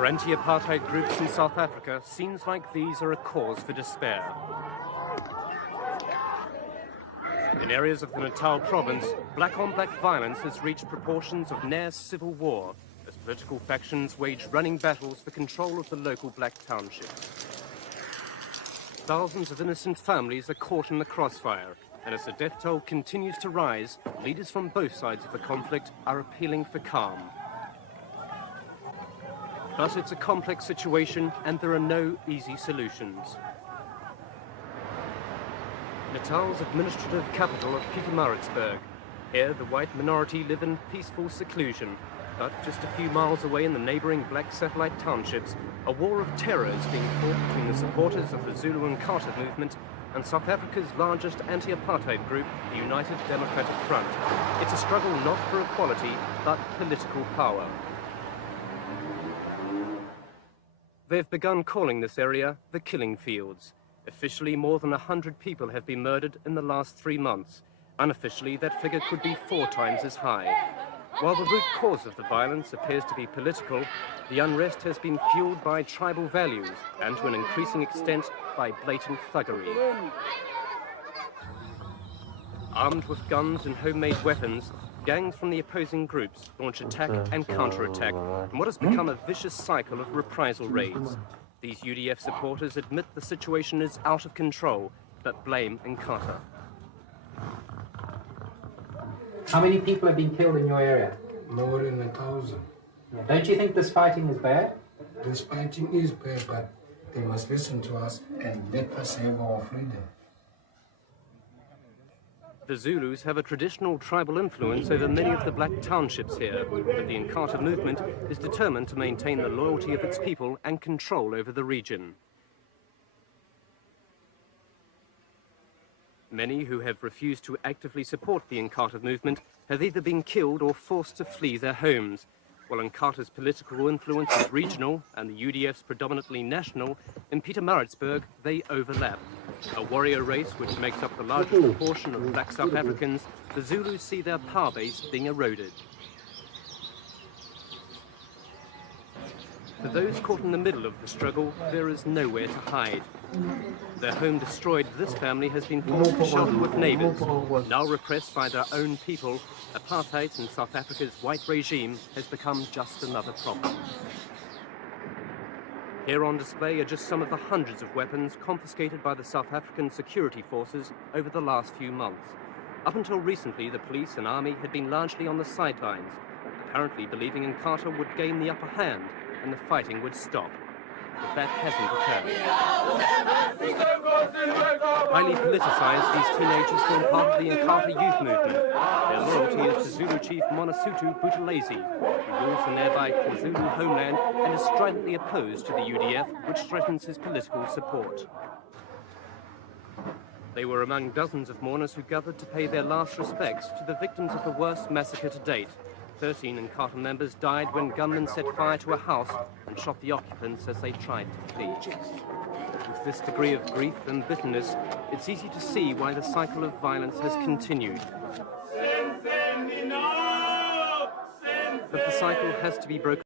For anti-apartheid groups in South Africa, scenes like these are a cause for despair. In areas of the Natal province, black-on-black violence has reached proportions of near civil war, as political factions wage running battles for control of the local black townships. Thousands of innocent families are caught in the crossfire, and as the death toll continues to rise, leaders from both sides of the conflict are appealing for calm. But it's a complex situation, and there are no easy solutions. Natal's administrative capital of Pietermaritzburg. Here, the white minority live in peaceful seclusion. But just a few miles away in the neighboring black satellite townships, a war of terror is being fought between the supporters of the Zulu Inkatha Movement and South Africa's largest anti-apartheid group, the United Democratic Front. It's a struggle not for equality, but political power. They've begun calling this area the Killing Fields. Officially, more than 100 people have been murdered in the last 3 months. Unofficially, that figure could be 4 times as high. While the root cause of the violence appears to be political, the unrest has been fueled by tribal values and, to an increasing extent, by blatant thuggery. Armed with guns and homemade weapons, gangs from the opposing groups launch attack and counter-attack in what has become a vicious cycle of reprisal raids. These UDF supporters admit the situation is out of control, but blame Inkatha. How many people have been killed in your area? More than 1,000. Yeah. Don't you think this fighting is bad? This fighting is bad, but they must listen to us and let us have our freedom. The Zulus have a traditional tribal influence over many of the black townships here, but the Inkatha movement is determined to maintain the loyalty of its people and control over the region. Many who have refused to actively support the Inkatha movement have either been killed or forced to flee their homes. While Inkatha's political influence is regional and the UDF's predominantly national, in Pietermaritzburg they overlap. A warrior race which makes up the largest proportion of black South Africans, the Zulus see their power base being eroded. For those caught in the middle of the struggle, there is nowhere to hide. Their home destroyed, this family has been forced to shelter with neighbours. Now repressed by their own people, apartheid in South Africa's white regime has become just another problem. Here on display are just some of the hundreds of weapons confiscated by the South African security forces over the last few months. Up until recently, the police and army had been largely on the sidelines, apparently believing Inkatha would gain the upper hand and the fighting would stop. But that hasn't occurred. Highly politicized, these teenagers form part of the Inkatha youth movement. Their loyalty is to Zulu chief Monasutu Buthelezi, who rules the nearby KwaZulu homeland and is stridently opposed to the UDF, which threatens his political support. They were among dozens of mourners who gathered to pay their last respects to the victims of the worst massacre to date. 13 Inkatha members died when gunmen set fire to a house and shot the occupants as they tried to flee. With this degree of grief and bitterness, it's easy to see why the cycle of violence has continued. But the cycle has to be broken.